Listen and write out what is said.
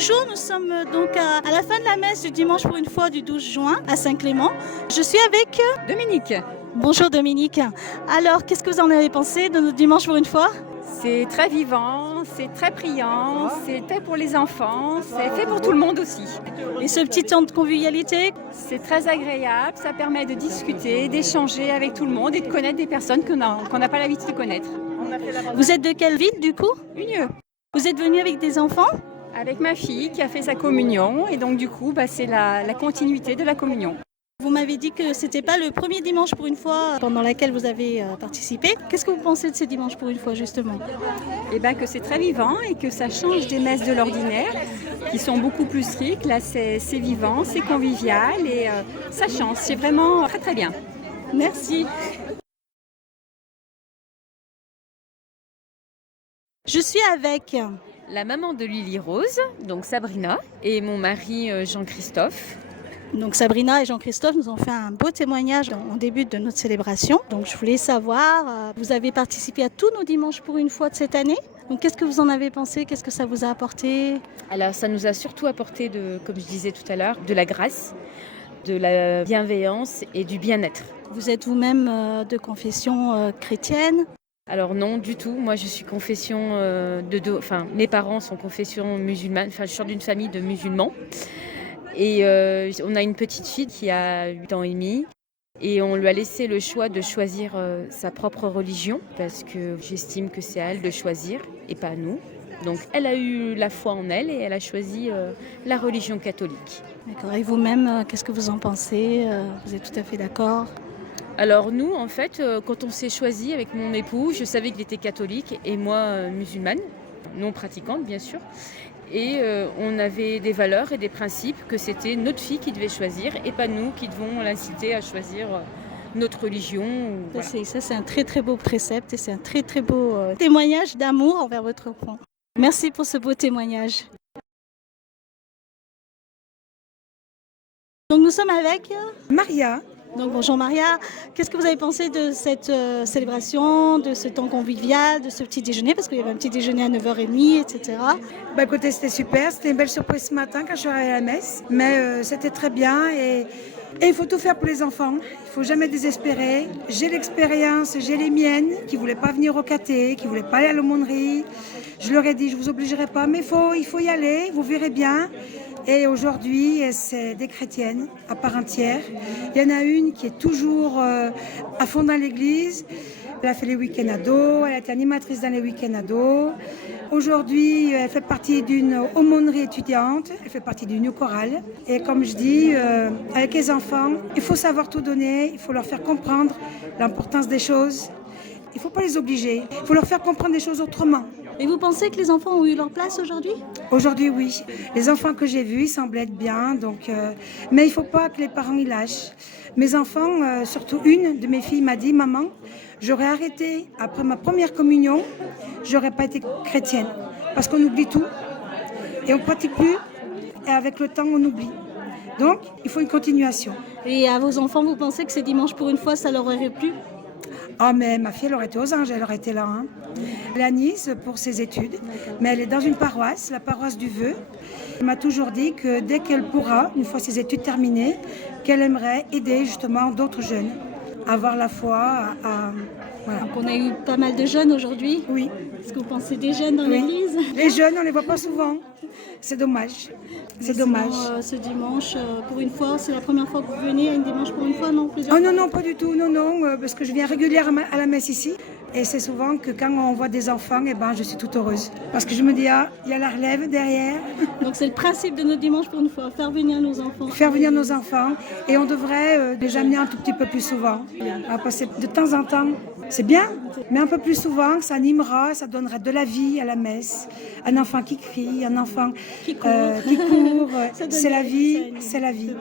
Bonjour, nous sommes donc à la fin de la messe du dimanche pour une foi du 12 juin à Saint-Clément. Je suis avec Dominique, Bonjour Dominique. Alors, qu'est-ce que vous en avez pensé de notre dimanche pour une foi? c'est très vivant, c'est très priant, c'est fait pour les enfants, c'est fait pour tout le monde aussi. Et ce petit temps de convivialité? C'est très agréable, ça permet de discuter, d'échanger avec tout le monde et de connaître des personnes qu'on n'a pas l'habitude de connaître. Vous êtes de quelle ville du coup? Unieux. Vous êtes venu avec des enfants? Avec ma fille qui a fait sa communion et donc du coup c'est la continuité de la communion. Vous m'avez dit que c'était pas le premier dimanche pour une fois pendant laquelle vous avez participé. Qu'est-ce que vous pensez de ces dimanches pour une fois justement? Et bien que c'est très vivant et que ça change des messes de l'ordinaire qui sont beaucoup plus ricques. Là c'est vivant, c'est convivial et ça change, c'est vraiment très très bien. Merci. Je suis avec la maman de Lily Rose, donc Sabrina, et mon mari Jean-Christophe. Donc Sabrina et Jean-Christophe nous ont fait un beau témoignage en début de notre célébration. Donc je voulais savoir, vous avez participé à tous nos dimanches pour une fois de cette année. Donc qu'est-ce que vous en avez pensé? Qu'est-ce que ça vous a apporté? Alors ça nous a surtout apporté, comme je disais tout à l'heure, de la grâce, de la bienveillance et du bien-être. Vous êtes vous-même de confession chrétienne? Alors non, du tout. Moi, je suis confession mes parents sont confession musulmane. Enfin, je suis d'une famille de musulmans. Et on a une petite fille qui a 8 ans et demi. Et on lui a laissé le choix de choisir sa propre religion, parce que j'estime que c'est à elle de choisir et pas à nous. Donc elle a eu la foi en elle et elle a choisi la religion catholique. D'accord. Et vous-même, qu'est-ce que vous en pensez? Vous êtes tout à fait d'accord? Alors nous, en fait, quand on s'est choisi avec mon époux, je savais qu'il était catholique et moi musulmane, non pratiquante bien sûr. Et on avait des valeurs et des principes que c'était notre fille qui devait choisir et pas nous qui devons l'inciter à choisir notre religion. Voilà. Ça, c'est un très très beau précepte et c'est un très très beau témoignage d'amour envers votre enfant. Merci pour ce beau témoignage. Donc nous sommes avec Maria. Donc bonjour Maria, qu'est-ce que vous avez pensé de cette célébration, de ce temps convivial, de ce petit déjeuner? Parce qu'il y avait un petit déjeuner à 9h30, etc. Bah écoutez, c'était super, c'était une belle surprise ce matin quand je suis arrivée à la messe. Mais c'était très bien et il faut tout faire pour les enfants, il ne faut jamais désespérer. J'ai l'expérience, j'ai les miennes qui ne voulaient pas venir au caté, qui ne voulaient pas aller à l'aumônerie. Je leur ai dit, je ne vous obligerai pas, mais il faut y aller, vous verrez bien. Et aujourd'hui, c'est des chrétiennes à part entière. Il y en a une qui est toujours à fond dans l'église. Elle a fait les week-ends ados, elle a été animatrice dans les week-ends ados. Aujourd'hui, elle fait partie d'une aumônerie étudiante, elle fait partie du New Choral. Et comme je dis, avec les enfants, il faut savoir tout donner, il faut leur faire comprendre l'importance des choses. Il ne faut pas les obliger, il faut leur faire comprendre des choses autrement. Et vous pensez que les enfants ont eu leur place aujourd'hui? Aujourd'hui, oui. Les enfants que j'ai vus, ils semblaient être bien. Mais il ne faut pas que les parents y lâchent. Mes enfants, surtout une de mes filles m'a dit, maman, j'aurais arrêté après ma première communion, j'aurais pas été chrétienne. Parce qu'on oublie tout et on ne pratique plus. Et avec le temps, on oublie. Donc, il faut une continuation. Et à vos enfants, vous pensez que c'est dimanche pour une fois, ça leur aurait plu? Ah, mais ma fille, elle aurait été aux anges, elle aurait été là. Hein. Elle est à Nice pour ses études, mais elle est dans une paroisse, la paroisse du Vœu. Elle m'a toujours dit que dès qu'elle pourra, une fois ses études terminées, qu'elle aimerait aider justement d'autres jeunes à avoir la foi. Voilà. Donc on a eu pas mal de jeunes aujourd'hui. Oui. Est-ce que vous pensez des jeunes dans l'église? Les jeunes, on ne les voit pas souvent. C'est dommage. C'est dommage. Ce dimanche, pour une fois, c'est la première fois que vous venez à une dimanche pour une fois, non? Oh non, non, pas du tout. Non, parce que je viens régulièrement à la messe ici. Et c'est souvent que quand on voit des enfants, je suis toute heureuse. Parce que je me dis, il y a la relève derrière. Donc c'est le principe de notre dimanche pour une fois, faire venir nos enfants. Faire venir nos enfants. Et on devrait les amener un tout petit peu plus souvent. À passer de temps en temps. C'est bien, mais un peu plus souvent, ça animera, ça donnera de la vie à la messe. Un enfant qui crie, un enfant qui court. C'est la vie, c'est la vie.